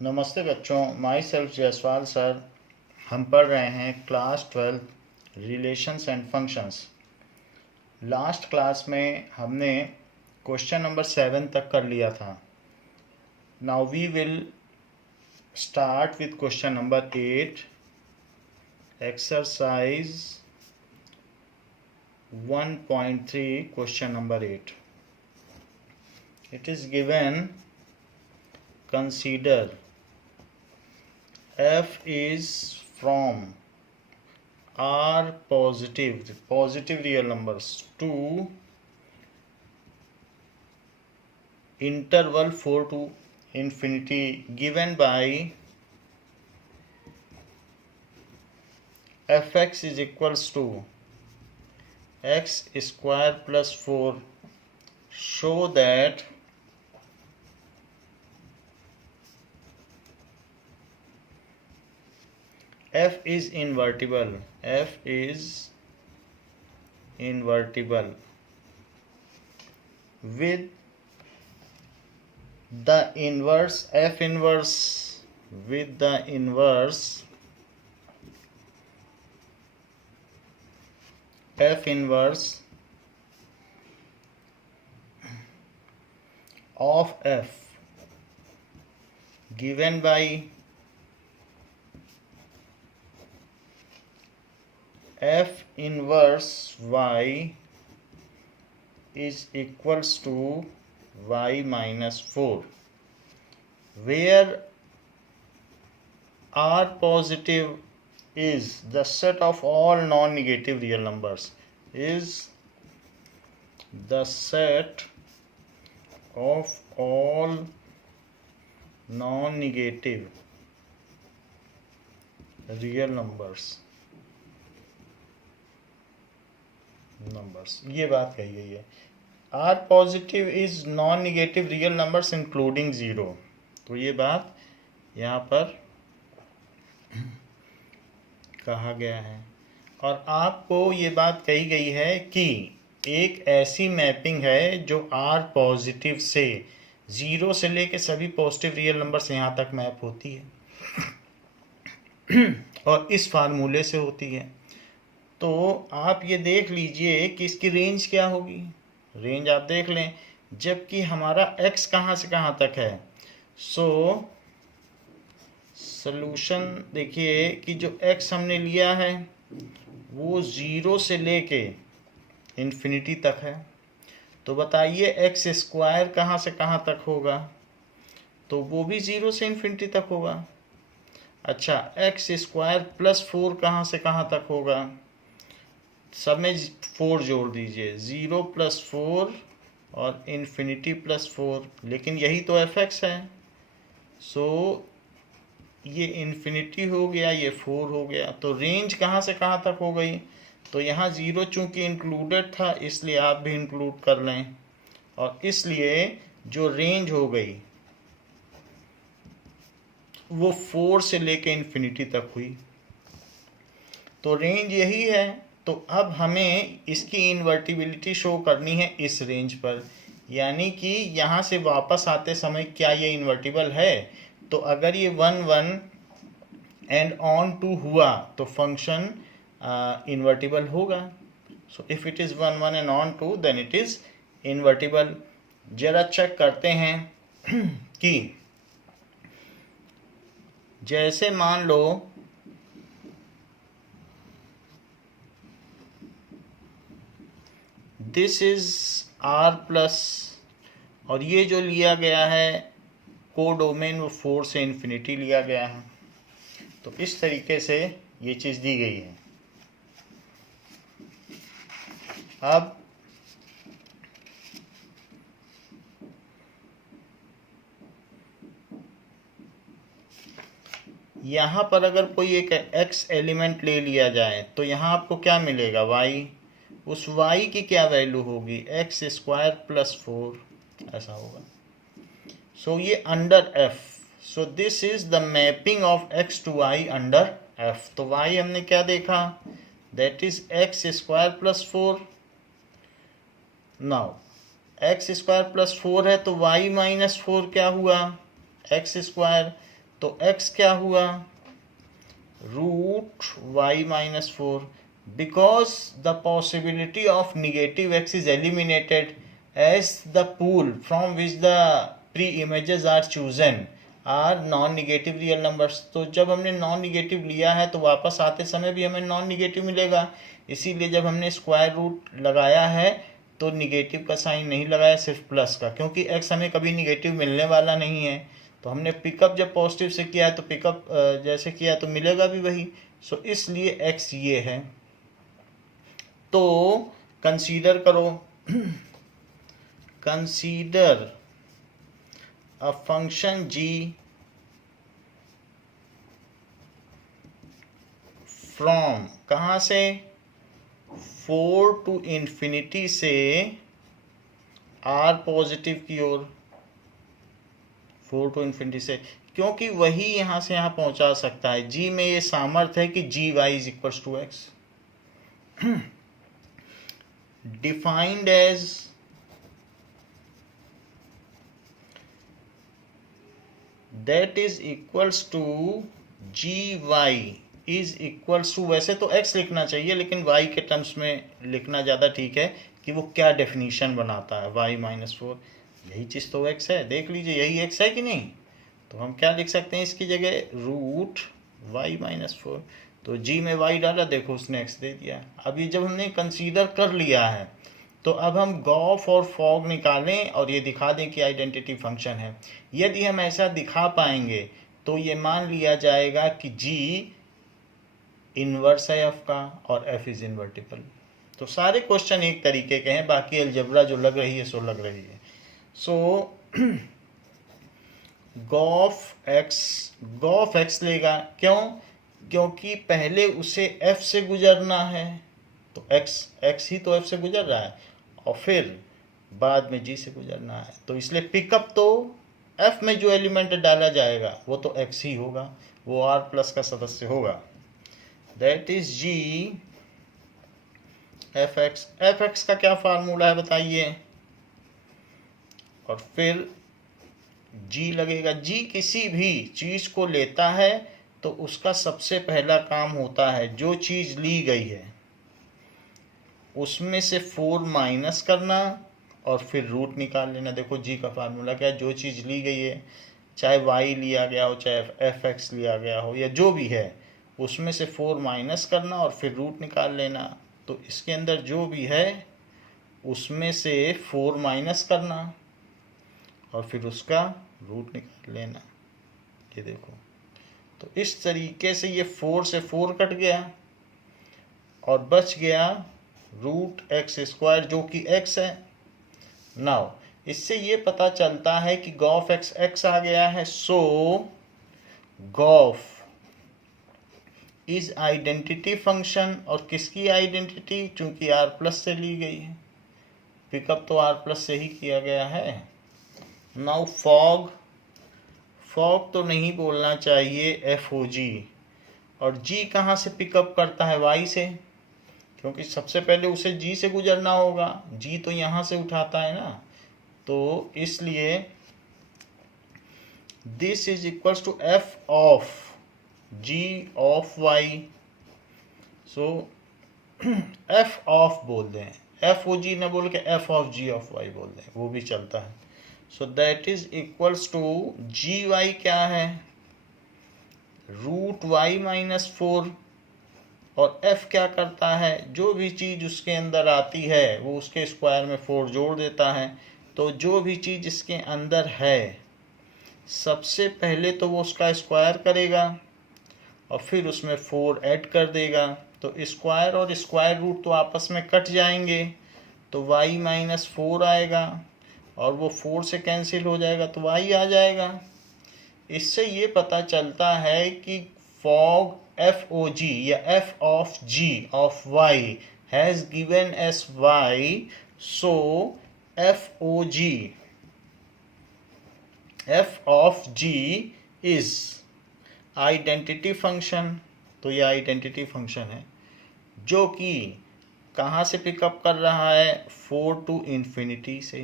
नमस्ते बच्चों, my self Jaiswal sir. हम पढ़ रहे हैं class 12 relations and functions. Last class में हमने क्वेश्चन नंबर 7 तक कर लिया था। Now we will start with question number 8, exercise 1.3, question number 8. It is given, consider f is from R positive real numbers to interval 4 to infinity, given by fx is equals to x square plus 4. Show that f is invertible. F is invertible with the inverse f inverse with the inverse f inverse of f, given by f inverse y is equals to y minus 4, where R positive is the set of all non-negative real numbers, is the set of all non-negative real numbers. ये बात कही गई है। R positive is non negative real numbers including zero. तो ये बात यहाँ पर कहा गया है। और आपको ये बात कही गई है कि एक ऐसी मैपिंग है जो आर पॉजिटिव से ज़ीरो से लेके सभी पॉजिटिव रियल नंबर्स यहाँ तक मैप होती है और इस फार्मूले से होती है। तो आप ये देख लीजिए कि इसकी रेंज क्या होगी। रेंज आप देख लें, जबकि हमारा x कहाँ से कहाँ तक है। सॉल्यूशन देखिए कि जो x हमने लिया है वो ज़ीरो से लेके इन्फिनिटी तक है। तो बताइए x स्क्वायर कहाँ से कहाँ तक होगा, तो वो भी ज़ीरो से इन्फिनिटी तक होगा। अच्छा, x स्क्वायर प्लस 4 कहाँ से कहाँ तक होगा, सब में 4 जोड़ दीजिए, 0 प्लस 4 और इन्फिनिटी प्लस 4, लेकिन यही तो एफ एक्स है। ये इन्फिनिटी हो गया, ये 4 हो गया। तो रेंज कहाँ से कहाँ तक हो गई, तो यहाँ 0 चूँकि इंक्लूडेड था इसलिए आप भी इंक्लूड कर लें, और इसलिए जो रेंज हो गई वो 4 से लेके इन्फिनिटी तक हुई। तो रेंज यही है। तो अब हमें इसकी इन्वर्टिबिलिटी शो करनी है इस रेंज पर, यानी कि यहाँ से वापस आते समय क्या ये इन्वर्टिबल है। तो अगर ये 1 1 एंड ऑन 2 हुआ तो फंक्शन इन्वर्टिबल होगा। So if it is 1 1 and 2 then it is invertible. जरा चेक करते हैं कि जैसे मान लो दिस इज R प्लस, और ये जो लिया गया है कोडोमेन वो 4 से इन्फिनिटी लिया गया है। तो इस तरीके से ये चीज़ दी गई है। अब यहाँ पर अगर कोई एक x एलिमेंट ले लिया जाए तो यहाँ आपको क्या मिलेगा, y। उस y की क्या वैल्यू होगी, एक्स स्क्वायर प्लस 4 ऐसा होगा। सो ये under f। So this is the mapping of x to y under f। तो y हमने क्या देखा, that is x square plus 4। Now x square plus 4 है तो y माइनस 4 क्या हुआ, एक्स स्क्वायर। तो x क्या हुआ, √y-4, because the possibility of negative x is eliminated as the pool from which the pre-images are chosen are non-negative real numbers। तो जब हमने नॉन निगेटिव लिया है तो वापस आते समय भी हमें नॉन निगेटिव मिलेगा, इसीलिए जब हमने स्क्वायर रूट लगाया है तो निगेटिव का साइन नहीं लगाया, सिर्फ प्लस का, क्योंकि x हमें कभी निगेटिव मिलने वाला नहीं है। तो हमने पिकअप जब पॉजिटिव से किया है तो पिकअप जैसे किया तो मिलेगा भी वही, सो इसलिए x ये है। तो कंसीडर करो, consider a function g from कहाँ से, 4 to infinity से r पॉजिटिव की ओर, 4 to infinity से, क्योंकि वही यहाँ से यहाँ पहुँचा सकता है। g में ये सामर्थ्य है कि gy is equals to x, defined as that is equals to gy is equals to, वैसे तो x लिखना चाहिए लेकिन y के टर्म्स में लिखना ज़्यादा ठीक है कि वो क्या डेफिनेशन बनाता है, y-4, यही चीज़ तो x है, देख लीजिए यही x है कि नहीं। तो हम क्या लिख सकते हैं इसकी जगह, √y-4, तो g में y डाला, देखो उसने x दे दिया। अब ये जब हमने कंसीडर कर लिया है तो अब हम गॉफ और फॉग निकालें और ये दिखा दें कि आइडेंटिटी फंक्शन है। यदि हम ऐसा दिखा पाएंगे तो ये मान लिया जाएगा कि g इन्वर्स है f का और f इज इन्वर्टिबल। तो सारे क्वेश्चन एक तरीके के हैं, बाकी अलजेब्रा जो लग रही है सो लग रही है। सो गॉफ एक्स लेगा, क्यों, क्योंकि पहले उसे f से गुजरना है, तो x ही तो f से गुजर रहा है और फिर बाद में g से गुजरना है, तो इसलिए पिकअप तो f में जो एलिमेंट डाला जाएगा वो तो x ही होगा, वो r प्लस का सदस्य होगा, दैट इज g fx का क्या फार्मूला है बताइए, और फिर g लगेगा। g किसी भी चीज़ को लेता है तो उसका सबसे पहला काम होता है जो चीज़ ली गई है उसमें से 4 माइनस करना और फिर रूट निकाल लेना। देखो g का फार्मूला क्या है, जो चीज़ ली गई है, चाहे y लिया गया हो चाहे fx लिया गया हो या जो भी है, उसमें से 4 माइनस करना और फिर रूट निकाल लेना। तो इसके अंदर जो भी है उसमें से 4 माइनस करना और फिर उसका रूट निकाल लेना, ये देखो। तो इस तरीके से ये 4 से 4 कट गया और बच गया √x² जो कि x है। नाउ इससे ये पता चलता है कि गॉफ x आ गया है, सो गॉफ इज आइडेंटिटी फंक्शन। और किसकी आइडेंटिटी, चूंकि r प्लस से ली गई है, पिकअप तो r प्लस से ही किया गया है। नाउ फॉग तो नहीं बोलना चाहिए FOG, और g कहाँ से पिकअप करता है, y से, क्योंकि सबसे पहले उसे g से गुजरना होगा, g तो यहाँ से उठाता है ना, तो इसलिए this is equals to f of g of y। So f of बोल दें, FOG न बोल के f of g of y बोल दें, वो भी चलता है। So that is equals to gy क्या है, √y-4, और f क्या करता है, जो भी चीज़ उसके अंदर आती है वो उसके स्क्वायर में 4 जोड़ देता है। तो जो भी चीज़ इसके अंदर है सबसे पहले तो वो उसका स्क्वायर करेगा और फिर उसमें 4 ऐड कर देगा। तो स्क्वायर और स्क्वायर रूट तो आपस में कट जाएंगे, तो y-4 आएगा और वो 4 से कैंसिल हो जाएगा तो y आ जाएगा। इससे ये पता चलता है कि फॉग FOG या f of g of y has given S y, so f of g is identity function. तो ये आइडेंटिटी फंक्शन है जो कि कहाँ से पिकअप कर रहा है, 4 to infinity से।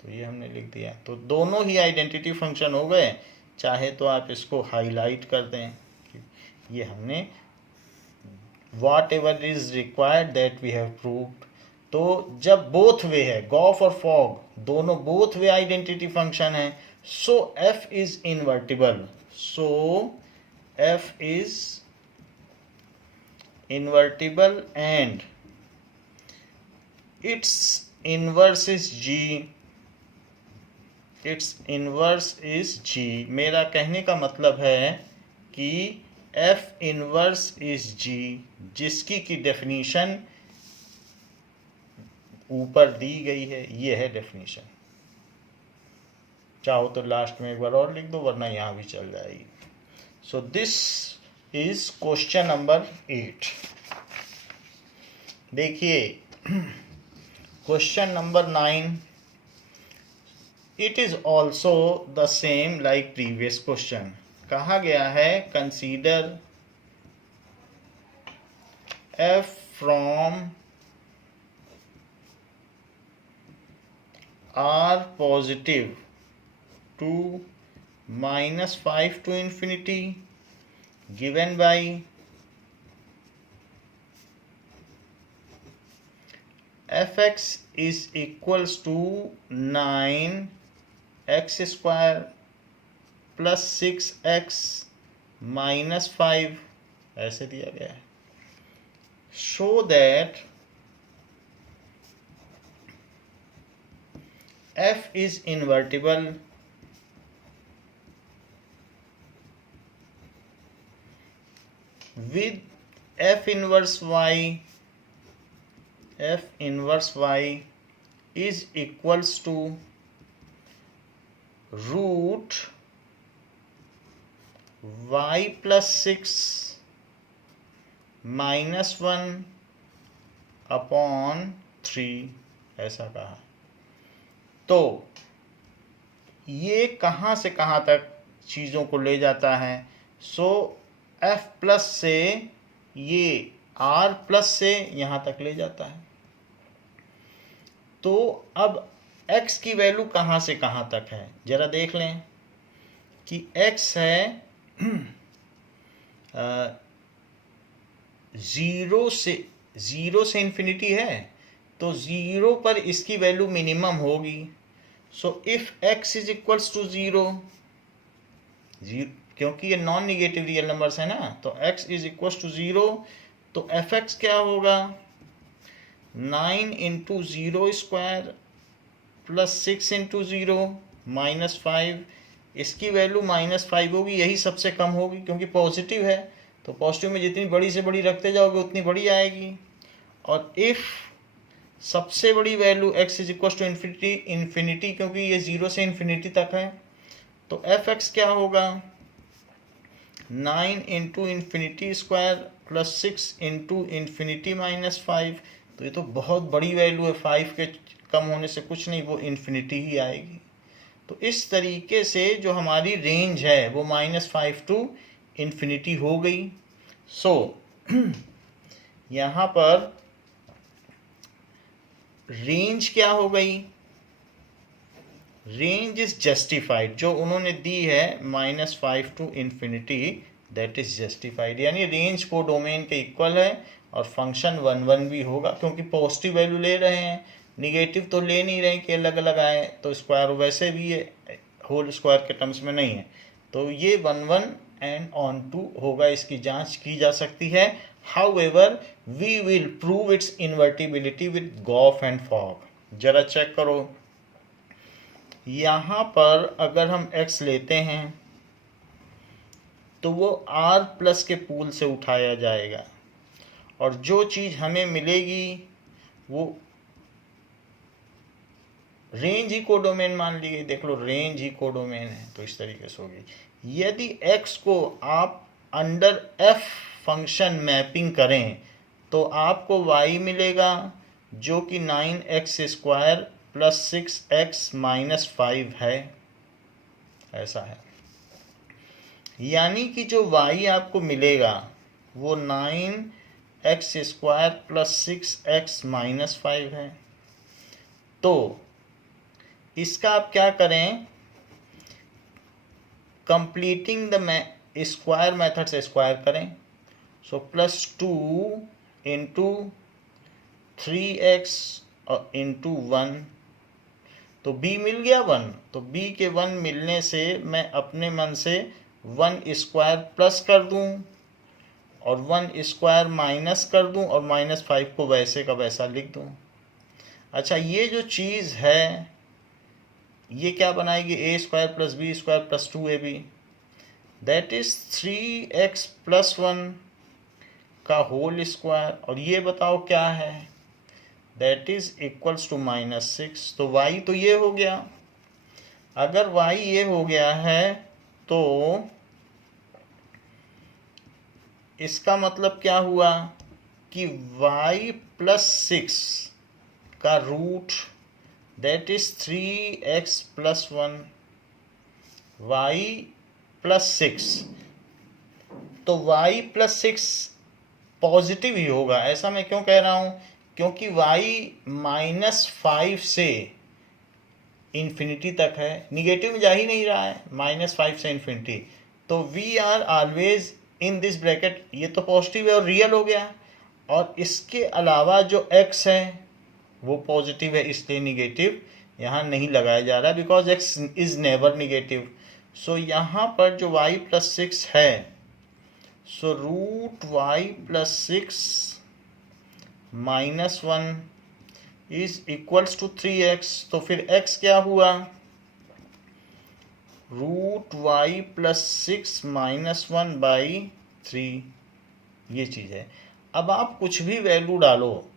तो ये हमने लिख दिया। तो दोनों ही आइडेंटिटी फंक्शन हो गए, चाहे तो आप इसको हाईलाइट कर दें कि ये हमने whatever is required that we have proved. तो जब बोथ वे है, गॉफ और फॉग दोनों बोथ वे आइडेंटिटी फंक्शन है, so F is invertible. So F is invertible and its inverse is g। its inverse is g। मेरा कहने का मतलब है कि f inverse is g, जिसकी की डेफिनीशन ऊपर दी गई है। ये है डेफिनीशन। चाहो तो लास्ट में एक बार और लिख दो, वरना यहां भी चल जाएगी। So this is question number 8। देखिए question number 9, it is also the same like previous question. कहा गया है consider f from r positive to -5 to infinity given by fx is equals to 9x square plus 6x minus 5 ऐसे दिया गया है। show that f is invertible with f inverse y is equals to root y plus 6 minus 1 upon 3 ऐसा कहा। तो ये कहाँ से कहाँ तक चीज़ों को ले जाता है? सो f प्लस से ये r प्लस से यहाँ तक ले जाता है। तो अब x की वैल्यू कहाँ से कहाँ तक है जरा देख लें कि x है 0 से इन्फिनिटी है, तो 0 पर इसकी वैल्यू मिनिमम होगी। So if x is equals to 0, क्योंकि ये नॉन निगेटिव रियल नंबर्स है ना, तो x इज इक्वल्स टू 0, तो fx क्या होगा? 9 into 0 square plus 6 into 0 minus 5। इसकी वैल्यू -5 होगी, यही सबसे कम होगी क्योंकि पॉजिटिव है। तो पॉजिटिव में जितनी बड़ी से बड़ी रखते जाओगे उतनी बड़ी आएगी। और इफ़ सबसे बड़ी value x is equal to infinity, क्योंकि ये 0 से इन्फिनिटी तक है, तो fx क्या होगा? 9 into infinity square plus 6 into infinity minus 5। तो ये तो बहुत बड़ी वैल्यू है, 5 के कम होने से कुछ नहीं, वो इन्फिनिटी ही आएगी। तो इस तरीके से जो हमारी रेंज है वो -5 टू इन्फिनिटी हो गई। सो यहाँ पर रेंज क्या हो गई? रेंज इज जस्टिफाइड, जो उन्होंने दी है -5 to infinity, that is justified. यानी रेंज को डोमेन के इक्वल है और फंक्शन 1 भी होगा, क्योंकि पॉजिटिव वैल्यू ले रहे हैं, निगेटिव तो ले नहीं रहे कि अलग अलग आए। तो स्क्वायर वैसे भी ये होल स्क्वायर के टर्म्स में नहीं है, तो ये 1 एंड ऑन टू होगा। इसकी जांच की जा सकती है। However we will prove its invertibility with gof and fog. जरा चेक करो, यहाँ पर अगर हम x लेते हैं तो वो r प्लस के पूल से उठाया जाएगा, और जो चीज़ हमें मिलेगी वो रेंज ही कोडोमेन मान ली गई। देख लो, रेंज ही कोडोमेन है, तो इस तरीके से होगी। यदि x को आप अंडर f फंक्शन मैपिंग करें तो आपको y मिलेगा जो कि 9x square plus 6x minus 5 है, ऐसा है। यानी कि जो y आपको मिलेगा वो 9x square plus 6x minus 5 है। तो इसका आप क्या करें, कंप्लीटिंग द स्क्वायर मेथड से स्क्वायर करें, सो +2 इंटू 3x और इंटू 1, तो b मिल गया 1। तो b के 1 मिलने से मैं अपने मन से 1 स्क्वायर प्लस कर दूं और 1 स्क्वायर माइनस कर दूं और -5 को वैसे का वैसा लिख दूं। अच्छा, ये जो चीज़ है ये क्या बनाएगी, a square plus b square plus 2ab, that is 3x plus 1 का होल स्क्वायर, और ये बताओ क्या है, दैट इज इक्वल्स टू -6। तो y तो ये हो गया। अगर y ये हो गया है तो इसका मतलब क्या हुआ कि y प्लस 6 का root that is 3x plus 1, y plus 6, तो y प्लस 6 पॉजिटिव ही होगा। ऐसा मैं क्यों कह रहा हूँ, क्योंकि y -5 से इन्फिनिटी तक है, निगेटिव में जा ही नहीं रहा है, -5 से इन्फिनिटी, तो we are always in this bracket, ये तो पॉजिटिव है और रियल हो गया। और इसके अलावा जो x है वो पॉजिटिव है, इसलिए निगेटिव यहाँ नहीं लगाया जा रहा है, because x is never negative. So यहाँ पर जो y प्लस 6 है, so root y plus 6 -1 is equals to 3x। तो फिर x क्या हुआ, रूट y प्लस 6 -1/3, ये चीज़ है। अब आप कुछ भी वैल्यू डालो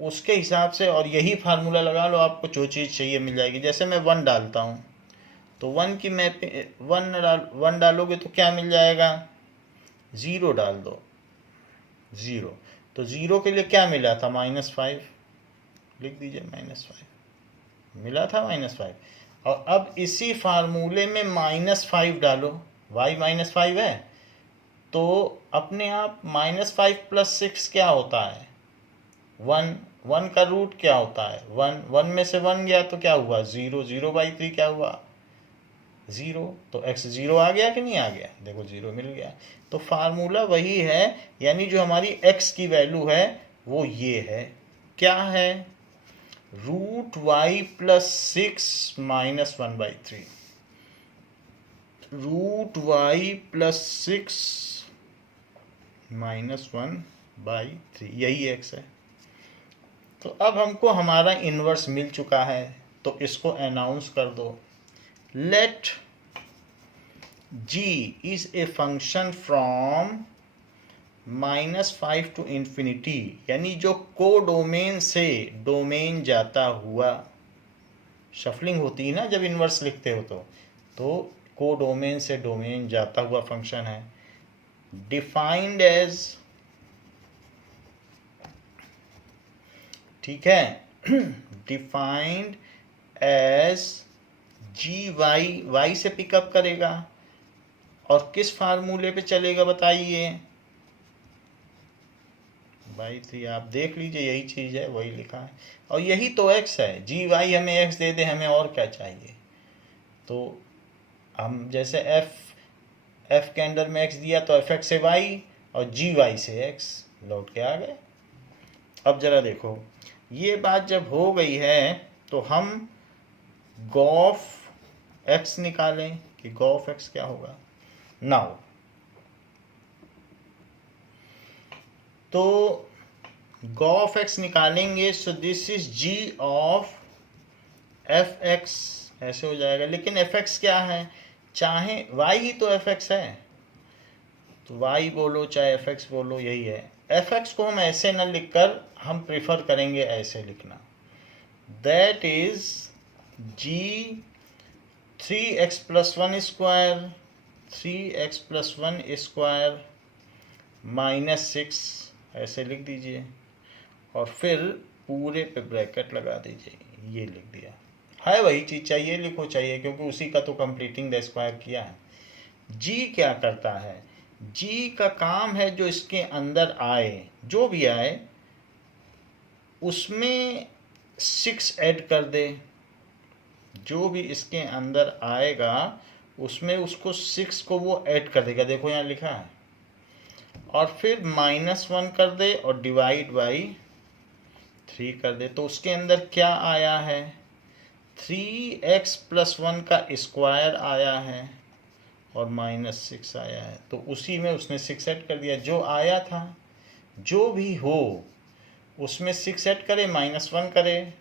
उसके हिसाब से और यही फार्मूला लगा लो, आपको जो चीज़ चाहिए मिल जाएगी। जैसे मैं 1 डालता हूँ तो 1 की मैं 1 डालोगे तो क्या मिल जाएगा, 0 डाल दो, 0, तो 0 के लिए क्या मिला था, -5, लिख दीजिए -5 मिला था, -5। और अब इसी फार्मूले में -5 डालो, y -5 है तो अपने आप -5 प्लस 6 क्या होता है, 1, 1 का रूट क्या होता है 1, 1 में से 1 गया तो क्या हुआ 0, 0/3 क्या हुआ 0, तो x 0 आ गया कि नहीं आ गया, देखो 0 मिल गया। तो फार्मूला वही है, यानी जो हमारी x की वैल्यू है वो ये है, क्या है, root y plus 6 -1/3, root y plus 6 -1/3, यही x है। तो अब हमको हमारा इन्वर्स मिल चुका है, तो इसको अनाउंस कर दो, let g is a function from -5 to infinity, यानी जो कोडोमेन से डोमेन जाता हुआ, शफलिंग होती है ना जब इन्वर्स लिखते हो तो कोडोमेन से डोमेन जाता हुआ फंक्शन है, डिफाइंड एज, ठीक है, डिफाइंड एज y से पिकअप करेगा और किस फार्मूले पे चलेगा बताइए, /3, आप देख लीजिए यही चीज़ है, वही लिखा है और यही तो x है, y हमें x दे दे, हमें और क्या चाहिए। तो हम जैसे f के अंदर में x दिया तो fx से y और y से x लौट के आ गए। अब जरा देखो, ये बात जब हो गई है तो हम गॉफ x निकालें कि गॉफ x क्या होगा। नाउ तो गॉफ x निकालेंगे, सो this is g of fx, ऐसे हो जाएगा। लेकिन fx क्या है, चाहे y ही तो fx है, तो y बोलो चाहे fx बोलो यही है। fx को हम ऐसे न लिखकर हम प्रिफर करेंगे ऐसे लिखना, that is g 3x plus 1 square, 3x plus 1 square -6, ऐसे लिख दीजिए और फिर पूरे पे ब्रैकेट लगा दीजिए, ये लिख दिया है, वही चीज़ चाहिए लिखो चाहिए, क्योंकि उसी का तो कंप्लीटिंग द स्क्वायर किया है। g क्या करता है, g का काम है जो इसके अंदर आए, जो भी आए उसमें 6 ऐड कर दे, जो भी इसके अंदर आएगा उसमें उसको 6 को वो ऐड कर देगा, देखो यहाँ लिखा है, और फिर -1 कर दे और डिवाइड बाई 3 कर दे, तो उसके अंदर क्या आया है, 3x + 1 का स्क्वायर आया है और -6 आया है। तो उसी में उसने 6 ऐड कर दिया, जो आया था जो भी हो उसमें 6 ऐड करे, -1 करे,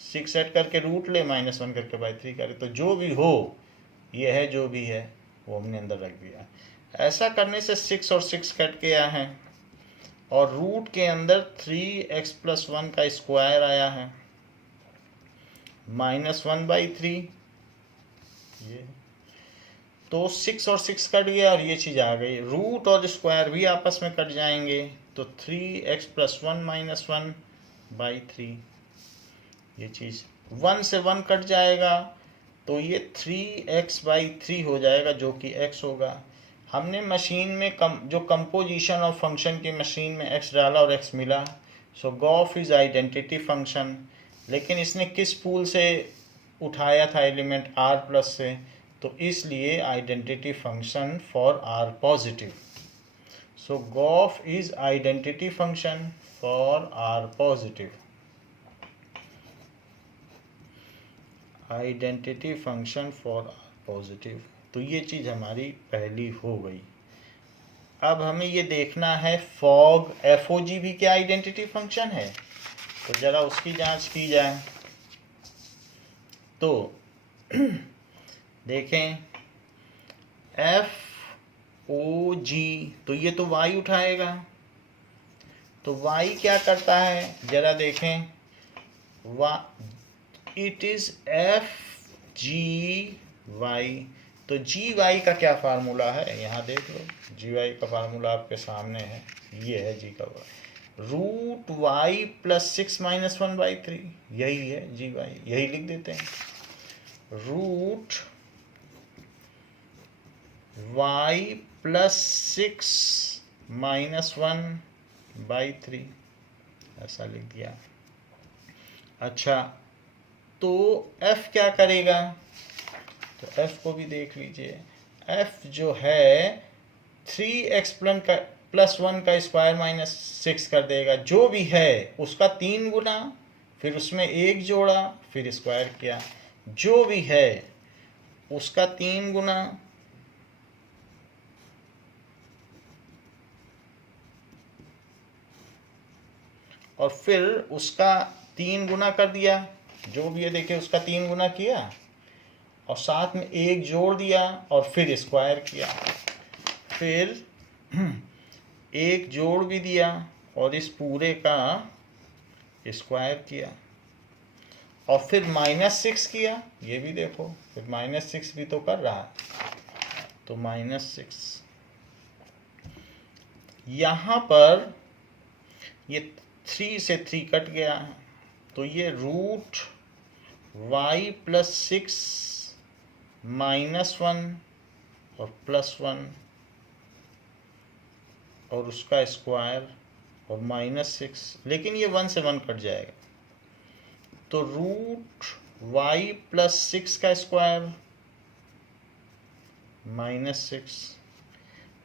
6 ऐड करके रूट ले, -1 करके बाई 3 करे, तो जो भी हो, ये है जो भी है वो हमने अंदर रख दिया। ऐसा करने से 6 और 6 कट गया है और रूट के अंदर 3x + 1 का स्क्वायर आया है, -1/3, ये तो 6 और 6 कट गया और ये चीज़ आ गई। रूट और स्क्वायर भी आपस में कट जाएंगे, तो 3x + 1 - 1/3, ये चीज़ 1 से 1 कट जाएगा, तो ये 3x/3 हो जाएगा, जो कि x होगा। हमने मशीन में जो कंपोजिशन और फंक्शन की मशीन में x डाला और x मिला, सो गॉफ इज आइडेंटिटी फंक्शन। लेकिन इसने किस पूल से उठाया था एलिमेंट, r+ से, तो इसलिए identity function for r positive. So Gauff is identity function for r positive, identity function for r positive. तो ये चीज़ हमारी पहली हो गई। अब हमें ये देखना है फॉग FOG भी क्या आइडेंटिटी फंक्शन है, तो ज़रा उसकी जांच की जाए। तो देखें FOG, तो ये तो y उठाएगा, तो y क्या करता है ज़रा देखें, इट इज़ FGY। तो GY का क्या फार्मूला है, यहाँ देख लो, GY का फार्मूला आपके सामने है, ये है G का रूट y + 6 - 1/3, यही है GY, यही लिख देते हैं, रूट y + 6 - 1/3, ऐसा लिख दिया। अच्छा, तो f क्या करेगा, तो f को भी देख लीजिए, f जो है 3x + 1 का स्क्वायर -6 कर देगा, जो भी है उसका 3 गुना, फिर उसमें 1 जोड़ा, फिर स्क्वायर किया, जो भी है उसका 3 गुना, और फिर उसका 3 गुना कर दिया, जो भी है देखिए उसका 3 गुना किया, और साथ में 1 जोड़ दिया और फिर स्क्वायर किया, फिर 1 जोड़ भी दिया और इस पूरे का स्क्वायर किया, और फिर -6 किया, ये भी देखो, फिर -6 भी तो कर रहा है, तो -6। यहाँ पर ये 3 से 3 कट गया है, तो ये रूट y + 6 - 1 और +1 और उसका स्क्वायर और -6, लेकिन ये 1 से 1 कट जाएगा, तो रूट y + 6 का स्क्वायर -6,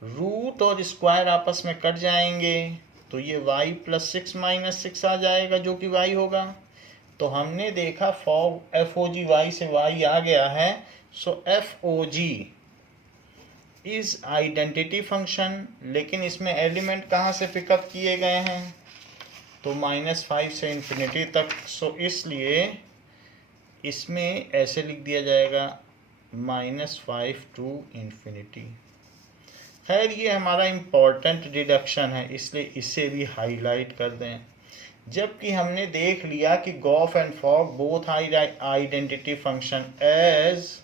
रूट और स्क्वायर आपस में कट जाएंगे, तो ये y + 6 - 6 आ जाएगा, जो कि y होगा। तो हमने देखा FOG y से y आ गया है, सो FOG इज आइडेंटिटी फंक्शन, लेकिन इसमें एलिमेंट कहाँ से पिकअप किए गए हैं, तो -5 से इन्फिनिटी तक, सो इसलिए इसमें ऐसे लिख दिया जाएगा -5 to ∞। खैर ये हमारा इम्पोर्टेंट डिडक्शन है, इसलिए इसे भी हाईलाइट कर दें। जबकि हमने देख लिया कि gof and fog both identity function as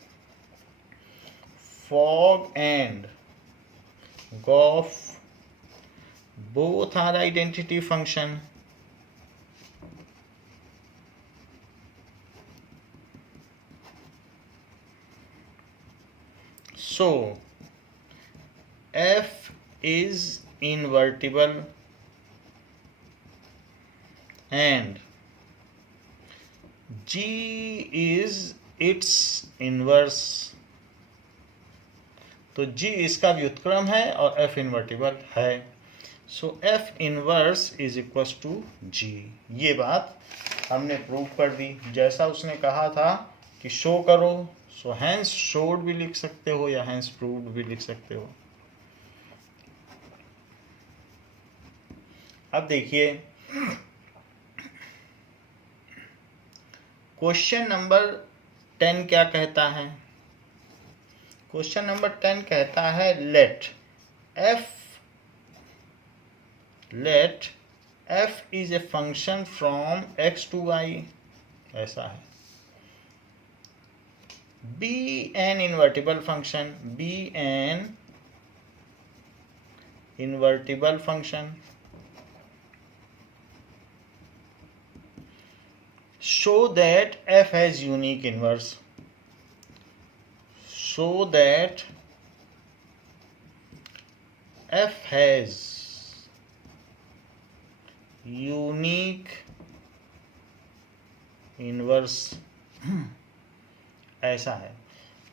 fog and Goff both are identity function. So f is invertible and g is its inverse, तो जी इसका व्युत्क्रम है और एफ इन्वर्टिबल है। So F inverse is equal to G. ये बात हमने prove कर दी जैसा उसने कहा था कि शो करो। सो हैंस शोड भी लिख सकते हो या हैंस प्रूव्ड भी लिख सकते हो। अब देखिए क्वेश्चन नंबर 10 क्या कहता है। क्वेश्चन नंबर 10 कहता है late f is a function from x to y, ऐसा है। be an invertible function, be an invertible function, show that f has unique inverse, show that f has unique inverse. ऐसा है।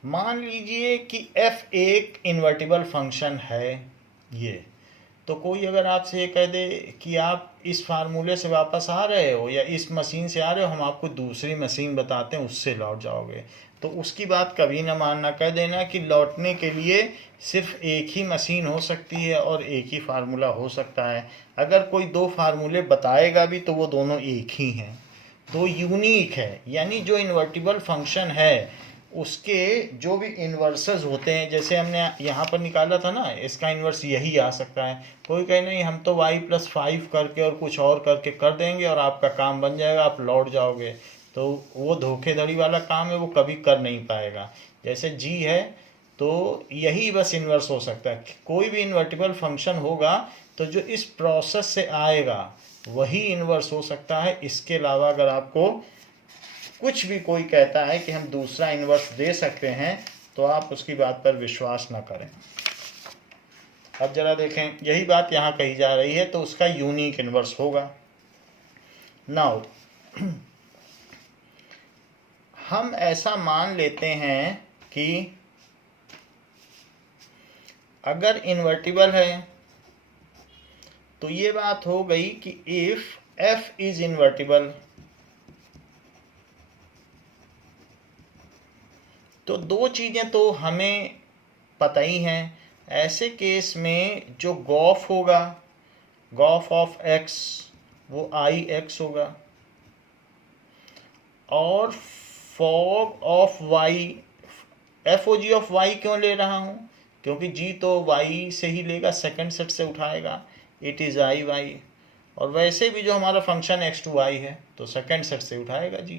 मान लीजिए कि f एक इन्वर्टिबल फंक्शन है ये, तो कोई अगर आपसे ये कह दे कि आप इस फार्मूले से वापस आ रहे हो या इस मशीन से आ रहे हो, हम आपको दूसरी मशीन बताते हैं उससे लौट जाओगे, तो उसकी बात कभी ना मानना। कह देना कि लौटने के लिए सिर्फ एक ही मशीन हो सकती है और एक ही फार्मूला हो सकता है। अगर कोई दो फार्मूले बताएगा भी तो वो दोनों एक ही हैं, तो यूनिक है। यानी जो इन्वर्टिबल फंक्शन है उसके जो भी इन्वर्सेस होते हैं, जैसे हमने यहाँ पर निकाला था ना, इसका इन्वर्स यही आ सकता है। कोई कहे नहीं हम तो y+5 करके और कुछ और करके कर देंगे और आपका काम बन जाएगा, आप लौट जाओगे, तो वो धोखेधड़ी वाला काम है, वो कभी कर नहीं पाएगा। जैसे g है तो यही बस इन्वर्स हो सकता है। कोई भी इन्वर्टिबल फंक्शन होगा तो जो इस प्रोसेस से आएगा वही इन्वर्स हो सकता है। इसके अलावा अगर आपको कुछ भी कोई कहता है कि हम दूसरा इन्वर्स दे सकते हैं तो आप उसकी बात पर विश्वास न करें। अब जरा देखें, यही बात यहाँ कही जा रही है, तो उसका यूनिक इन्वर्स होगा। नाउ हम ऐसा मान लेते हैं कि अगर इन्वर्टिबल है तो ये बात हो गई कि इफ f इज इन्वर्टिबल, तो दो चीजें तो हमें पता ही हैं। ऐसे केस में जो गॉफ होगा, गॉफ ऑफ x वो ix होगा, और fog of y, FOG of y क्यों ले रहा हूँ, क्योंकि g तो y से ही लेगा, सेकंड सेट से उठाएगा, इट इज़ IY। और वैसे भी जो हमारा फंक्शन x to y है तो सेकंड सेट से उठाएगा g।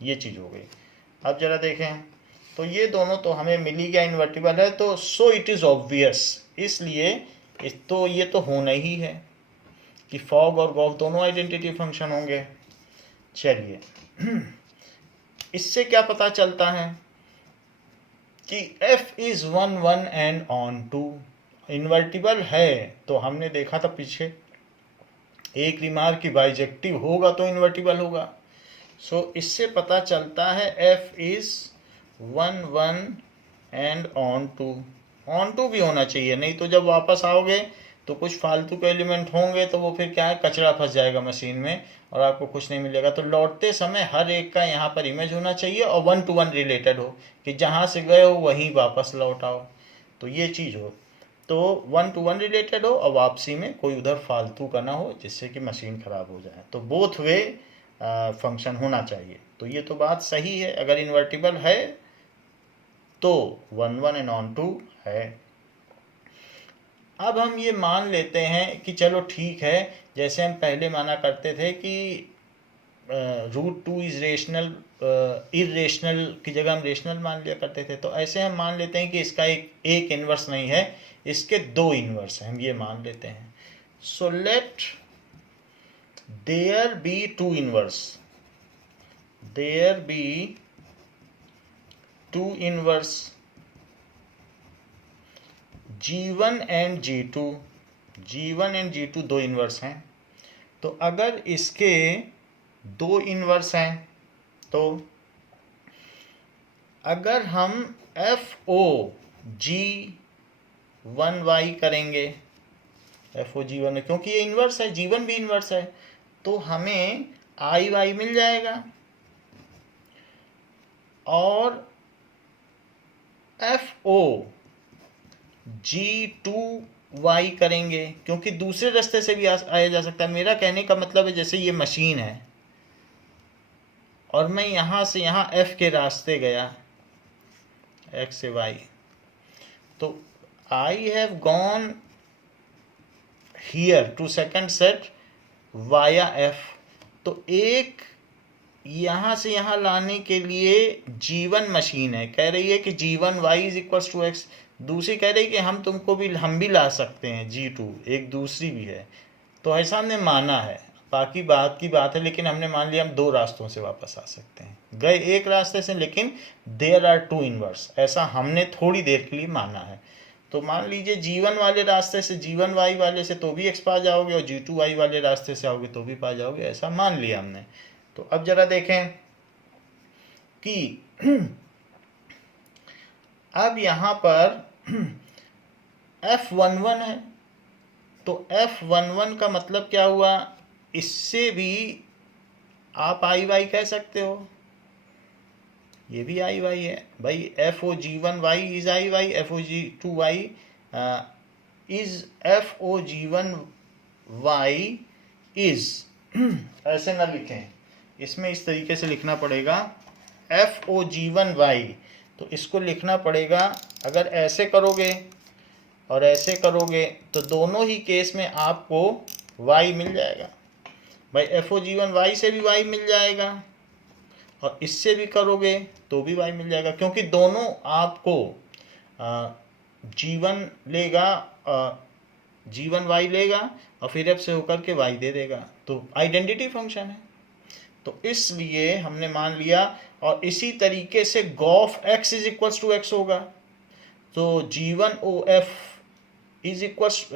ये चीज़ हो गई। अब जरा देखें, तो ये दोनों तो हमें मिली गया इन्वर्टिबल है, तो सो इट इज़ ऑब्वियस, इसलिए तो ये तो होना ही है कि फॉग और गॉफ दोनों आइडेंटिटी फंक्शन होंगे। चलिए इससे क्या पता चलता है कि f is 1 1 and on 2 invertible है। तो हमने देखा था पीछे एक रिमार्क की बाइजेक्टिव होगा तो इन्वर्टिबल होगा। सो इससे पता चलता है f is 1 1 and on 2। On 2 भी होना चाहिए, नहीं तो जब वापस आओगे तो कुछ फालतू के एलिमेंट होंगे तो वो फिर क्या है, कचरा फंस जाएगा मशीन में और आपको कुछ नहीं मिलेगा। तो लौटते समय हर एक का यहाँ पर इमेज होना चाहिए और 1 to 1 रिलेटेड हो, कि जहाँ से गए हो वहीं वापस लौट आओ, तो ये चीज़ हो। तो 1 to 1 रिलेटेड हो और वापसी में कोई उधर फालतू का ना हो जिससे कि मशीन ख़राब हो जाए। तो बोथ वे फंक्शन होना चाहिए। तो ये तो बात सही है, अगर इन्वर्टिबल है तो 1 1 एंड ऑन 2 है। अब हम ये मान लेते हैं कि चलो ठीक है, जैसे हम पहले माना करते थे कि √2 इज रेशनल, इरेशनल की जगह हम रेशनल मान लिया करते थे, तो ऐसे हम मान लेते हैं कि इसका एक इन्वर्स नहीं है, इसके दो इन्वर्स हैं, हम ये मान लेते हैं। So let there be 2 inverse, there be 2 inverse G1 and G2, G1 and G2 दो इन्वर्स हैं। तो अगर इसके दो इन्वर्स हैं तो अगर हम FOG 1y करेंगे एफ ओ जी वन, क्योंकि ये इन्वर्स है, जीवन भी इन्वर्स है, तो हमें आई वाई मिल जाएगा। और f o g two y करेंगे, क्योंकि दूसरे रास्ते से भी आया जा सकता है। मेरा कहने का मतलब है जैसे ये मशीन है और मैं यहाँ से यहाँ एफ के रास्ते गया, एक्स से वाई, तो I have gone here to second set via f, तो एक यहाँ से यहाँ लाने के लिए जीवन मशीन है, कह रही है कि given y is equals to x, दूसरी कह रही है कि हम भी ला सकते हैं जी टू, एक दूसरी भी है। तो ऐसा हमने माना है, बाकी बात की बात है, लेकिन हमने मान लिया हम दो रास्तों से वापस आ सकते हैं, गए एक रास्ते से लेकिन देयर आर टू इनवर्स, ऐसा हमने थोड़ी देर के लिए माना है। तो मान लीजिए जीवन वाले रास्ते से जीवन वाई वाले से तो भी एक्स पा जाओगे, और जी टू वाई वाले रास्ते से आओगे तो भी पा जाओगे, ऐसा मान लिया हमने। तो अब जरा देखें कि अब यहाँ पर F11 है, तो F11 का मतलब क्या हुआ, इससे भी आप आई वाई कह सकते हो, ये भी आई वाई है भाई, f o g one y is I y, f o g two y is f o g one y is ऐसे ना लिखें, इसमें इस तरीके से लिखना पड़ेगा f o g one y, तो इसको लिखना पड़ेगा, अगर ऐसे करोगे और ऐसे करोगे तो दोनों ही केस में आपको y मिल जाएगा भाई, f o g one Y से भी y मिल जाएगा और इससे भी करोगे तो भी y मिल जाएगा, क्योंकि दोनों आपको जीवन लेगा, जीवन y लेगा और फिर f से होकर के y दे देगा, तो आइडेंटिटी फंक्शन है। तो इसलिए हमने मान लिया, और इसी तरीके से gof x is equals to x होगा, तो G1OF is equals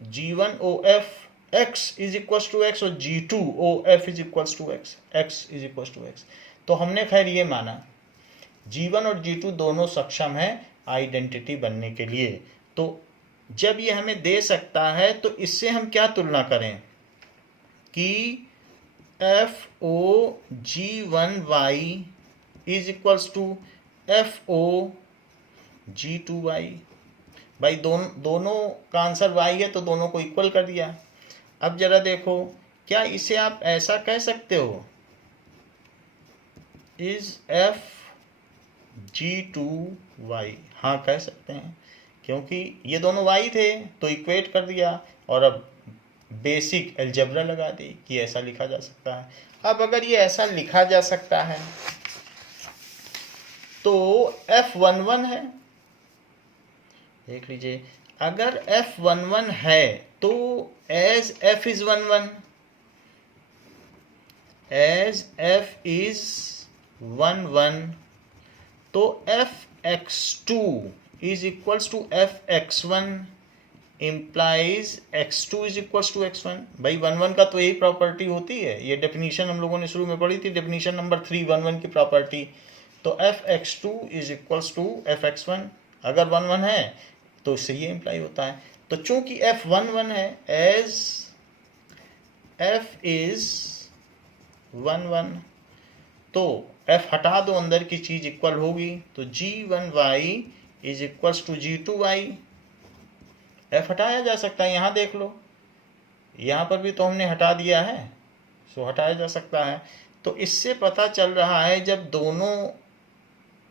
G1OF x is equals to x और G2OF is equals to x, x is equals to x. तो हमने खैर ये माना G1 और G2 दोनों सक्षम है आइडेंटिटी बनने के लिए। तो जब ये हमें दे सकता है तो इससे हम क्या तुलना करें कि FOG1Y is equals to FOG2Y, भाई दोनों का आंसर y है तो दोनों को इक्वल कर दिया। अब जरा देखो, क्या इसे आप ऐसा कह सकते हो, इज FG2Y, हाँ कह सकते हैं, क्योंकि ये दोनों y थे तो इक्वेट कर दिया और अब बेसिक अलजेब्रा लगा दी कि ऐसा लिखा जा सकता है। अब अगर ये ऐसा लिखा जा सकता है तो F11 है, देख लीजिए, अगर F11 है तो as F is 11, as F is 11, तो Fx2 is equals to Fx1 implies x2 is equals to x1। भाई 11 का तो यही प्रॉपर्टी होती है, ये डेफिनेशन हम लोगों ने शुरू में पढ़ी थी, डेफिनेशन नंबर 3, 11 की प्रॉपर्टी। तो fx2 is equals to fx1, अगर 11 है तो इससे ये इम्प्लाई होता है। तो चूंकि f11 है, एज f is 11, तो f हटा दो, अंदर की चीज इक्वल होगी, तो g1y is equals to g2y, f हटाया जा सकता है, यहाँ देख लो, यहाँ पर भी तो हमने हटा दिया है, सो हटाया जा सकता है। तो इससे पता चल रहा है जब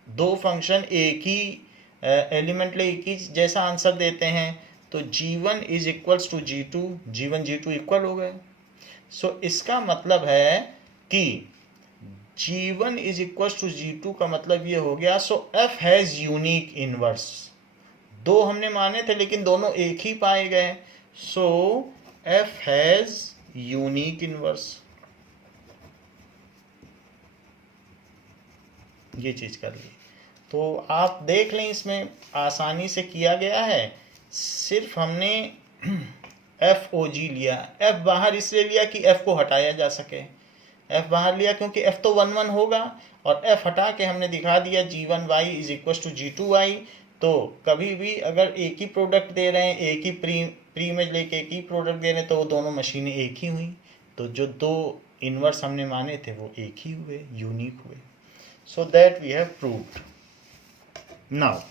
दो फंक्शन एक ही एलिमेंट ले एक ही जैसा आंसर देते हैं तो g1 is equals to g2, g1 g2 equal हो गए। सो इसका मतलब है कि g1 is equals to g2 का मतलब ये हो गया, सो f हैज यूनिक इनवर्स, दो हमने माने थे लेकिन दोनों एक ही पाए गए, सो f हैज यूनिक इनवर्स, ये चीज कर ली। तो आप देख लें, इसमें आसानी से किया गया है, सिर्फ हमने FOG लिया, f बाहर इसलिए लिया कि f को हटाया जा सके, f बाहर लिया क्योंकि f तो 11 होगा, और f हटा के हमने दिखा दिया G1y is equal to G2y, तो कभी भी अगर एक ही प्रोडक्ट दे रहे हैं, एक ही प्री इमेज लेके एक ही प्रोडक्ट दे रहे हैं, तो वो दोनों मशीनें एक ही हुई। तो जो दो इनवर्स हमने माने थे वो एक ही हुए, यूनिक हुए। So that we have proved. Now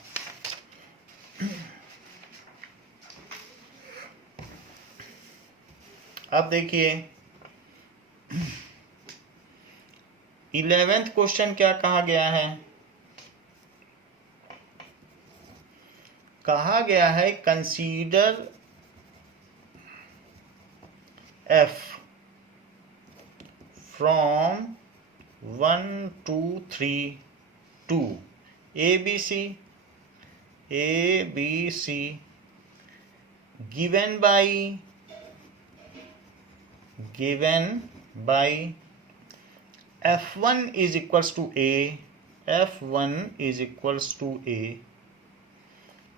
अब देखिए 11th क्वेश्चन क्या कहा गया है। कहा गया है consider f from 1 2 3 2 ABC given by f1 is equals to a, f1 is equals to a,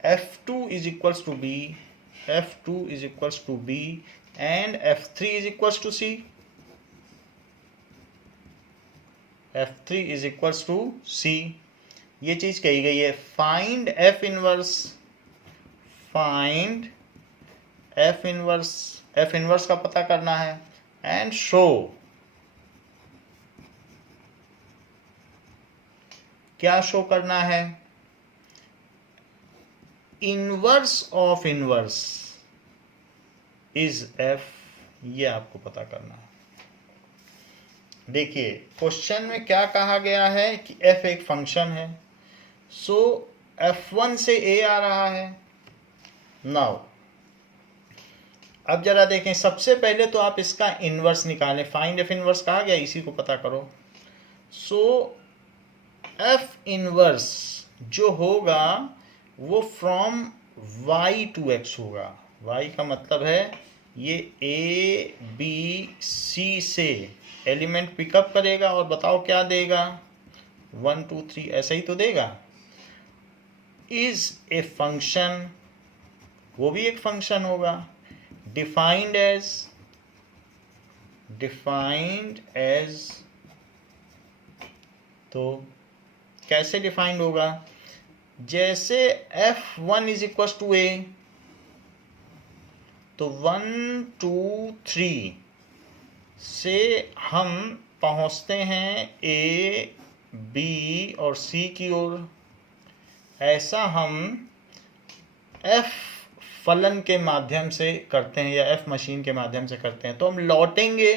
f2 is equals to b, f2 is equals to b, and f3 is equals to c, f3 is equals to c। ये चीज कही गई है। Find f inverse का पता करना है, and show, क्या शो करना है, inverse of inverse is f, ये आपको पता करना है। देखिए क्वेश्चन में क्या कहा गया है कि f एक फंक्शन है, सो f1 से a आ रहा है। नाउ अब जरा देखें, सबसे पहले तो आप इसका इनवर्स निकालें। फाइंड f इनवर्स कहा गया, इसी को पता करो। सो f इनवर्स जो होगा वो फ्रॉम y टू x होगा। y का मतलब है ये a b c से एलिमेंट पिकअप करेगा और बताओ क्या देगा, 1 2 3 ऐसा ही तो देगा। इज ए फंक्शन, वो भी एक फंक्शन होगा। डिफाइंड एज, तो कैसे डिफाइंड होगा, जैसे f1 is equal to a, तो 1 2 3 से हम पहुंचते हैं a b और c की ओर। ऐसा हम f फलन के माध्यम से करते हैं या f मशीन के माध्यम से करते हैं। तो हम लौटेंगे,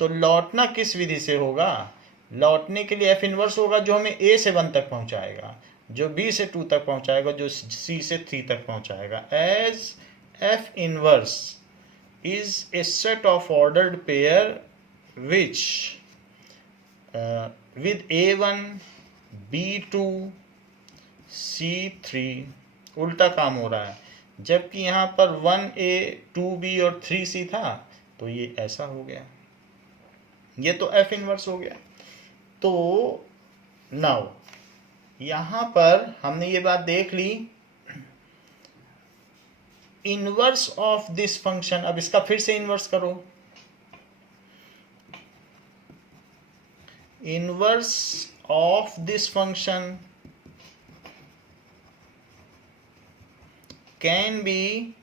तो लौटना किस विधि से होगा, लौटने के लिए f इनवर्स होगा जो हमें a से 1 तक पहुंचाएगा, जो b से 2 तक पहुंचाएगा, जो c से 3 तक पहुंचाएगा। As f inverse is a set of ordered pair which with a1 b2 c3, उल्टा काम हो रहा है, जबकि यहाँ पर 1a 2b और 3c था, तो ये ऐसा हो गया। ये तो f इनवर्स हो गया। तो नाउ यहाँ पर हमने ये बात देख ली, इनवर्स ऑफ दिस फंक्शन। अब इसका फिर से इनवर्स करो, inverse of this function can be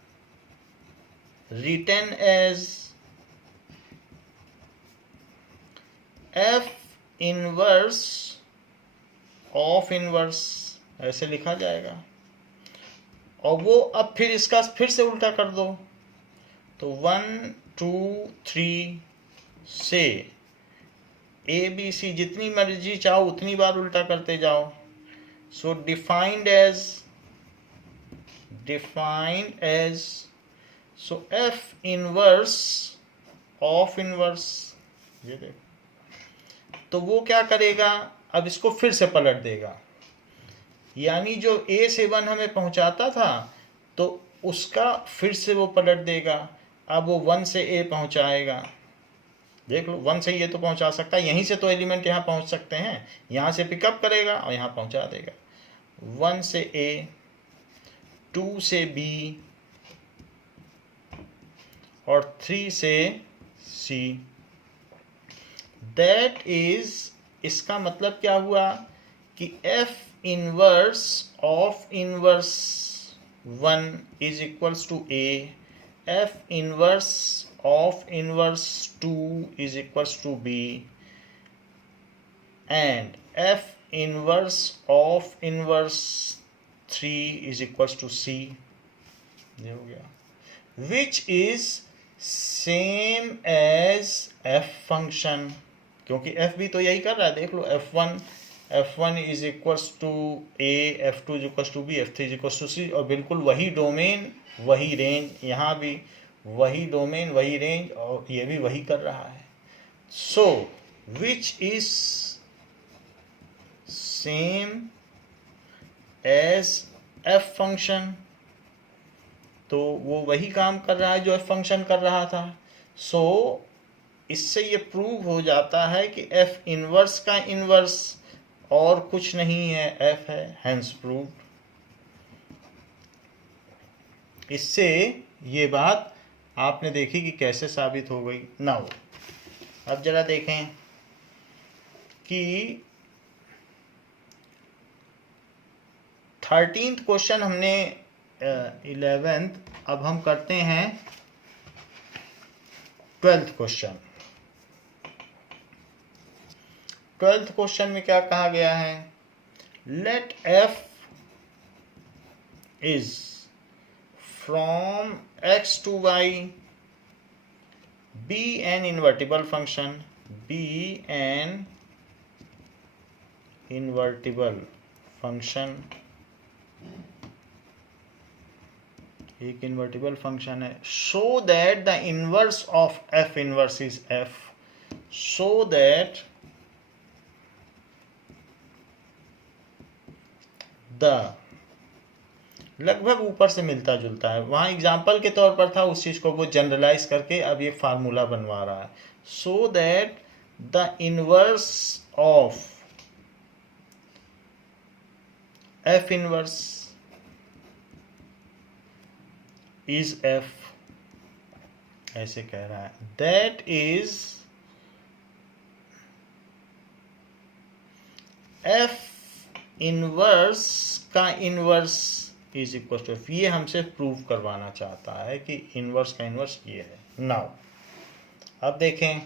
written as f inverse of inverse, ऐसे लिखा जाएगा। और वो अब फिर इसका फिर से उल्टा कर दो, तो 1 2 3 से a b c जितनी मर्जी चाहो उतनी बार उल्टा करते जाओ। So defined as so f inverse of inverse, ये देखो, तो वो क्या करेगा, अब इसको फिर से पलट देगा। यानी जो a से 1 हमें पहुंचाता था, तो उसका फिर से वो पलट देगा। अब वो 1 से a पहुंचाएगा। देख लो, 1 से ये तो पहुंचा सकता है, यहीं से तो एलिमेंट यहाँ पहुंच सकते हैं, यहाँ से पिकअप करेगा और यहाँ पहुंचा देगा। 1 से a, 2 से b और 3 से c। दैट इज, इसका मतलब क्या हुआ कि f inverse of inverse 1 is equals to A, F inverse of inverse 2 is equals to B, and F inverse of inverse 3 is equals to C. ये हो गया। Which is same as F function, क्योंकि F भी तो यही कर रहा है, देख लो f1 is equals to A, f2 is equals to B, f3 is equals to C, और बिल्कुल वही डोमेन वही रेंज, यहाँ भी वही डोमेन वही रेंज, और ये भी वही कर रहा है। So which is same as F function, तो वो वही काम कर रहा है जो एफ फंक्शन कर रहा था। सो इससे ये प्रूव हो जाता है कि एफ इनवर्स का इनवर्स और कुछ नहीं है, एफ है, हैंस प्रूव्ड। इससे ये बात आपने देखी कि कैसे साबित हो गई। नाउ अब जरा देखें कि 13th क्वेश्चन हमने 11th, अब हम करते हैं 12th क्वेश्चन। 12th क्वेश्चन में क्या कहा गया है? Let f is from x to y be an invertible function, be an invertible function, एक इन्वर्टिबल फंक्शन है, so that the inverse of f inverse is F, so that the, लगभग ऊपर से मिलता जुलता है, वहां एग्जाम्पल के तौर पर था, उस चीज को वो जनरलाइज करके अब ये फार्मूला बनवा रहा है। So that the inverse of f inverse is f, ऐसे कह रहा है, दैट इज एफ इनवर्स का inverse is equal to f. ये हमसे प्रूव करवाना चाहता है कि इनवर्स का इनवर्स ये है। नाउ अब देखें,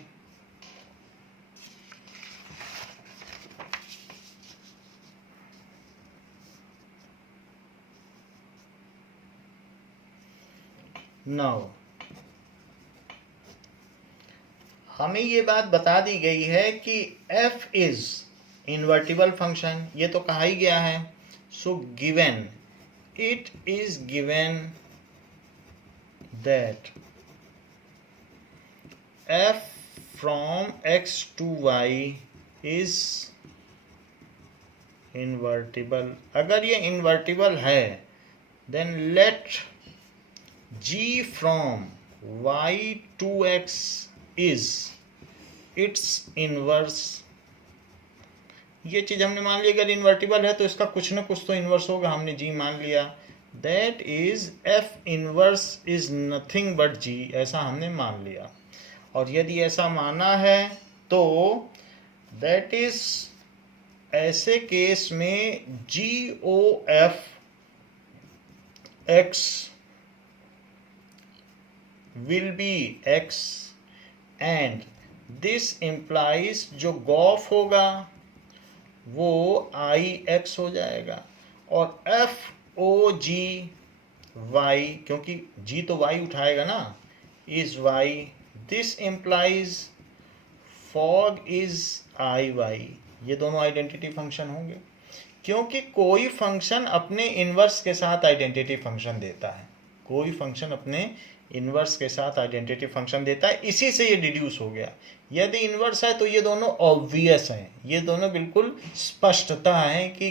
नाउ हमें ये बात बता दी गई है कि f इज इन्वर्टिबल फंक्शन, ये तो कहा ही गया है। So given, it is given that f from x to y is invertible. अगर ये इन्वर्टिबल है, then let g from y to x is its inverse। ये चीज हमने मान ली, अगर इन्वर्टिबल है तो इसका कुछ ना कुछ तो इन्वर्स होगा, हमने g मान लिया। That is f inverse is nothing but g, ऐसा हमने मान लिया। और यदि ऐसा माना है तो दैट इज, ऐसे केस में GOF x will be x and this implies जो गॉफ होगा वो IX हो जाएगा, और FOG y, क्योंकि G तो y उठाएगा ना, is y, this implies fog is IY। ये दोनों आइडेंटिटी फंक्शन होंगे, क्योंकि कोई फंक्शन अपने इनवर्स के साथ आइडेंटिटी फंक्शन देता है, कोई फंक्शन अपने इनवर्स के साथ आइडेंटिटी फंक्शन देता है। इसी से ये डिड्यूस हो गया। यदि इनवर्स है तो ये दोनों ऑब्वियस हैं, ये दोनों बिल्कुल स्पष्टता है कि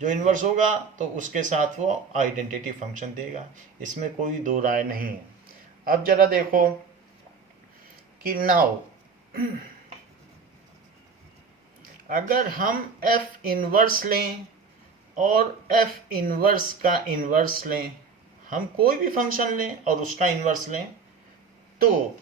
जो इनवर्स होगा तो उसके साथ वो आइडेंटिटी फंक्शन देगा, इसमें कोई दो राय नहीं है। अब जरा देखो कि नाउ अगर हम f इनवर्स लें और f इनवर्स का इनवर्स लें, हम कोई भी फंक्शन लें और उसका इनवर्स लें, तो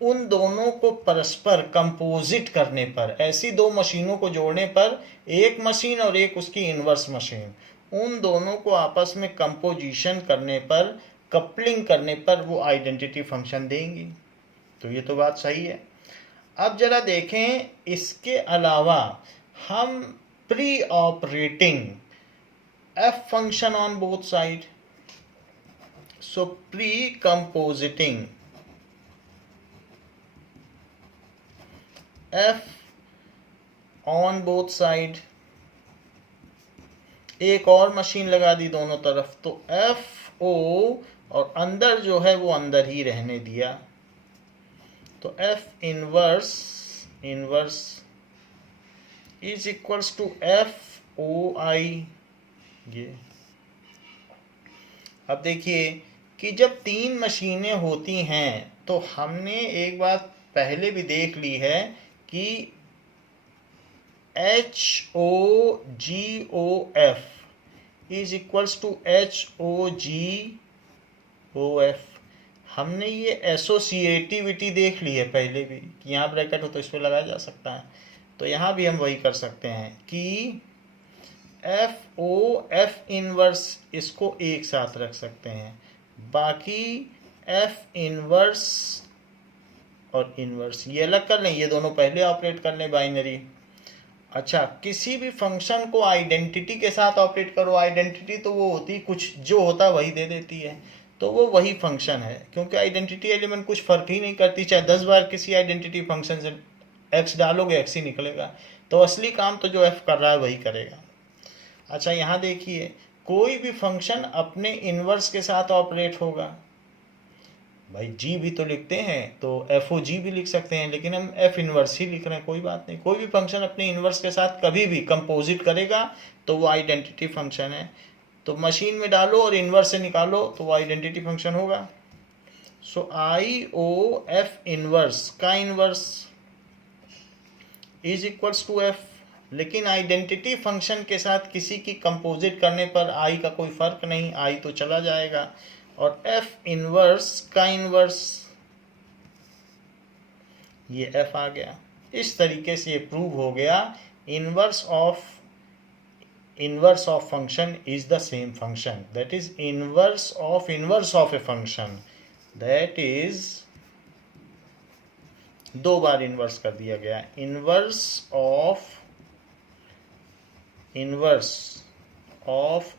उन दोनों को परस्पर कंपोजिट करने पर, ऐसी दो मशीनों को जोड़ने पर, एक मशीन और एक उसकी इन्वर्स मशीन, उन दोनों को आपस में कंपोजिशन करने पर, कपलिंग करने पर वो आइडेंटिटी फंक्शन देंगी। तो ये तो बात सही है। अब जरा देखें, इसके अलावा हम pre operating F function on both side, so pre compositing F on both side, एक और मशीन लगा दी दोनों तरफ, तो एफ ओ और अंदर जो है वो अंदर ही रहने दिया, तो F inverse is equals to F O I. ये अब देखिए कि जब तीन मशीनें होती हैं तो हमने एक बात पहले भी देख ली है कि HOGOF is equals to HOGOF। हमने ये एसोसिएटिविटी देख ली है पहले भी कि यहाँ ब्रैकेट हो तो इस पर लगाया जा सकता है, तो यहाँ भी हम वही कर सकते हैं कि F इनवर्स इसको एक साथ रख सकते हैं, बाकी F इनवर्स और इनवर्स ये अलग कर लें, ये दोनों पहले ऑपरेट कर लें बाइनरी। अच्छा, किसी भी फंक्शन को आइडेंटिटी के साथ ऑपरेट करो, आइडेंटिटी तो वो होती कुछ जो होता वही दे देती है, तो वो वही फंक्शन है, क्योंकि आइडेंटिटी एलिमेंट कुछ फर्क ही नहीं करती, चाहे 10 बार किसी आइडेंटिटी फंक्शन से x डालोगे x ही निकलेगा, तो असली काम तो जो f कर रहा है वही करेगा। अच्छा, यहाँ देखिए कोई भी फंक्शन अपने इनवर्स के साथ ऑपरेट होगा, भाई जी भी तो लिखते हैं तो FOG भी लिख सकते हैं, लेकिन हम F इनवर्स ही लिख रहे हैं, कोई बात नहीं। कोई भी फंक्शन अपने इनवर्स के साथ कभी भी कंपोजिट करेगा तो वो आइडेंटिटी फंक्शन है, तो मशीन में डालो और इनवर्स से निकालो तो वो आइडेंटिटी फंक्शन होगा। सो IOF इनवर्स का inverse is equals to F, लेकिन आइडेंटिटी फंक्शन के साथ किसी की कंपोजिट करने पर आई का कोई फर्क नहीं, आई तो चला जाएगा, और F इनवर्स का इनवर्स ये F आ गया। इस तरीके से ये प्रूव हो गया inverse of function is the same function, that is inverse of a function, that is दो बार इनवर्स कर दिया गया, inverse of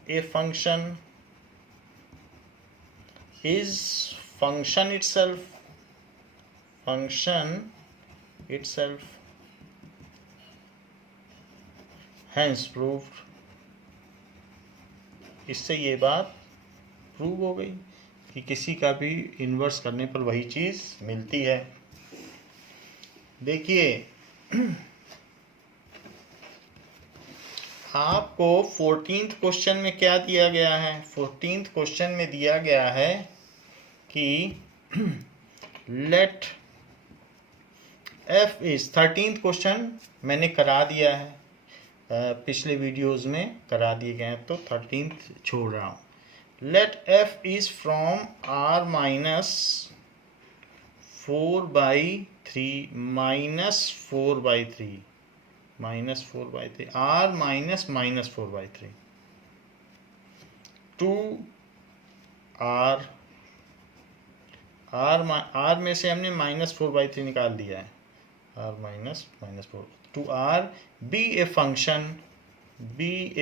a function is function itself, hence proved। इससे ये बात प्रूव हो गई कि किसी का भी इन्वर्स करने पर वही चीज मिलती है। देखिए आपको 14th क्वेश्चन में क्या दिया गया है, 14th क्वेश्चन में दिया गया है कि late f is, 13th question मैंने करा दिया है, पिछले वीडियोस में करा दिए गए हैं, तो 13th छोड़ रहा हूँ। Let f is from r minus 4/3 -4/3 r minus -4/3 to r में से हमने -4/3 निकाल दिया है, r -4 to r be a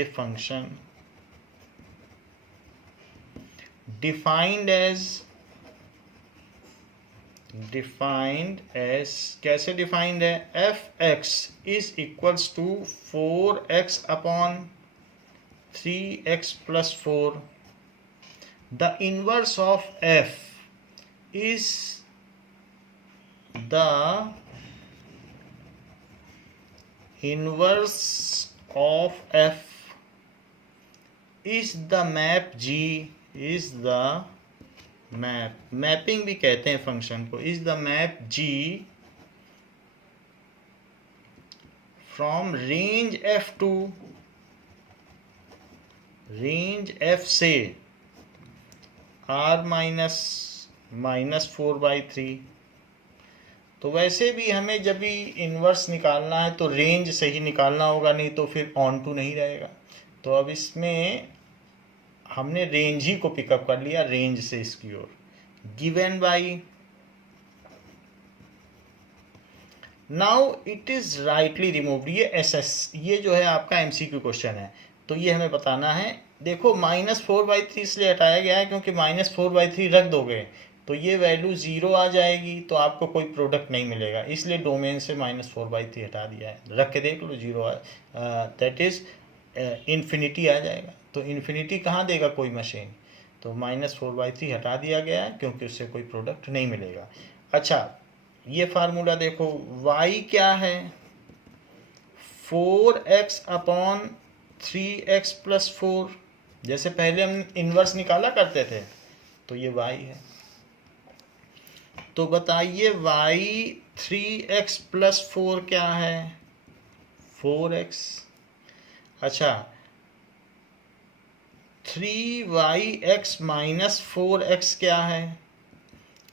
function defined as कैसे डिफाइंड है, f(x) is equals to 4x upon 3x plus 4। The inverse of f is the inverse of f is the map G, is the mapping भी कहते हैं function को, is the map G from range F to range F से r -4/3 तो वैसे भी हमें जब भी इन्वर्स निकालना है तो रेंज से ही निकालना होगा, नहीं तो फिर ऑन टू नहीं रहेगा। तो अब इसमें हमने रेंज ही को पिकअप कर लिया, रेंज से इसकी ओर। Given by, now it is rightly removed. ये एसएस, ये जो है आपका एमसीक्यू क्वेश्चन है, तो ये हमें बताना है। देखो -4/3 इसलिए हटाया गया है क्योंकि -4/3 रख दोगे तो ये वैल्यू 0 आ जाएगी, तो आपको कोई प्रोडक्ट नहीं मिलेगा, इसलिए डोमेन से -4/3 हटा दिया है। रख के देख लो 0 दैट इज इन्फिनिटी आ जाएगा। तो इन्फिनिटी कहाँ देगा कोई मशीन, तो -4/3 हटा दिया गया है क्योंकि उससे कोई प्रोडक्ट नहीं मिलेगा। अच्छा, ये फार्मूला देखो, y क्या है, 4x/3x+4। जैसे पहले हम इन्वर्स निकाला करते थे, तो ये y है। तो बताइए y 3x+4 क्या है, 4x। अच्छा, 3yx-4x क्या है,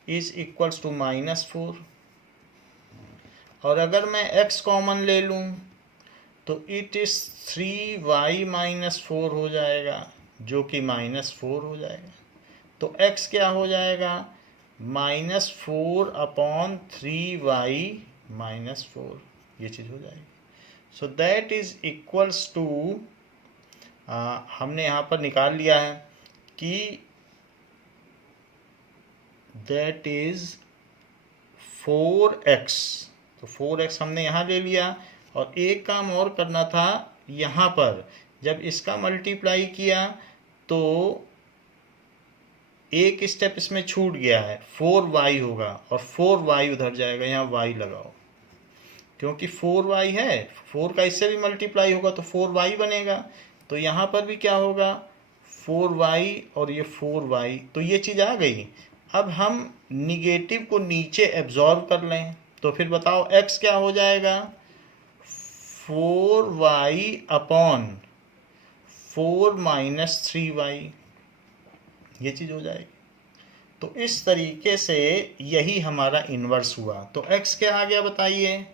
इज इक्वल्स टू -4। और अगर मैं x कॉमन ले लूँ तो इट इज 3y-4 हो जाएगा, जो कि -4 हो जाएगा। तो x क्या हो जाएगा, -4/3y-4, ये चीज़ हो जाएगी। So that is equals to, हमने यहाँ पर निकाल लिया है कि दैट इज 4x। तो 4x हमने यहाँ ले लिया, और एक काम और करना था, यहाँ पर जब इसका मल्टीप्लाई किया तो एक स्टेप इसमें छूट गया है, 4y होगा और 4y उधर जाएगा, यहाँ y लगाओ, क्योंकि 4y है, 4 का इससे भी मल्टीप्लाई होगा तो 4y बनेगा। तो यहाँ पर भी क्या होगा, 4y और ये 4y, तो ये चीज़ आ गई। अब हम निगेटिव को नीचे एब्जॉर्ब कर लें, तो फिर बताओ x क्या हो जाएगा, 4y/4 - 3y, ये चीज़ हो जाएगी। तो इस तरीके से यही हमारा इन्वर्स हुआ। तो x क्या आ गया बताइए,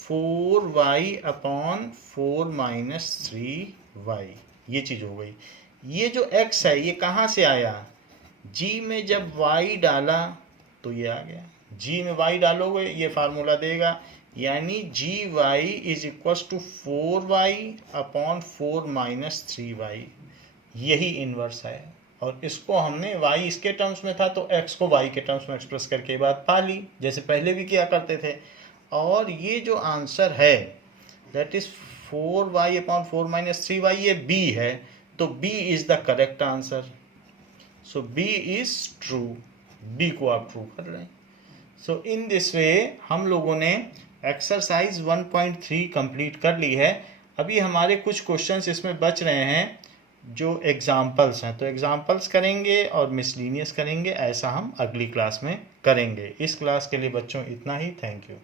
4y/4 - 3y, ये चीज़ हो गई। ये जो x है ये कहाँ से आया, g में जब y डाला तो ये आ गया, g में y डालोगे ये फार्मूला देगा, यानी gy is equal to 4y/4 - 3y, यही इन्वर्स है। और इसको हमने y इसके टर्म्स में था तो x को y के टर्म्स में एक्सप्रेस करके बात पा ली, जैसे पहले भी किया करते थे। और ये जो आंसर है दैट इज 4y/4 - 3y, ये b है, तो b is the correct answer. So b is true, b को आप ट्रू कर लें। सो इन दिस वे हम लोगों ने एक्सरसाइज 1.3 कंप्लीट कर ली है। अभी हमारे कुछ क्वेश्चंस इसमें बच रहे हैं जो एग्जाम्पल्स हैं, तो एग्जाम्पल्स करेंगे और मिसलीनियस करेंगे, ऐसा हम अगली क्लास में करेंगे। इस क्लास के लिए बच्चों इतना ही, थैंक यू।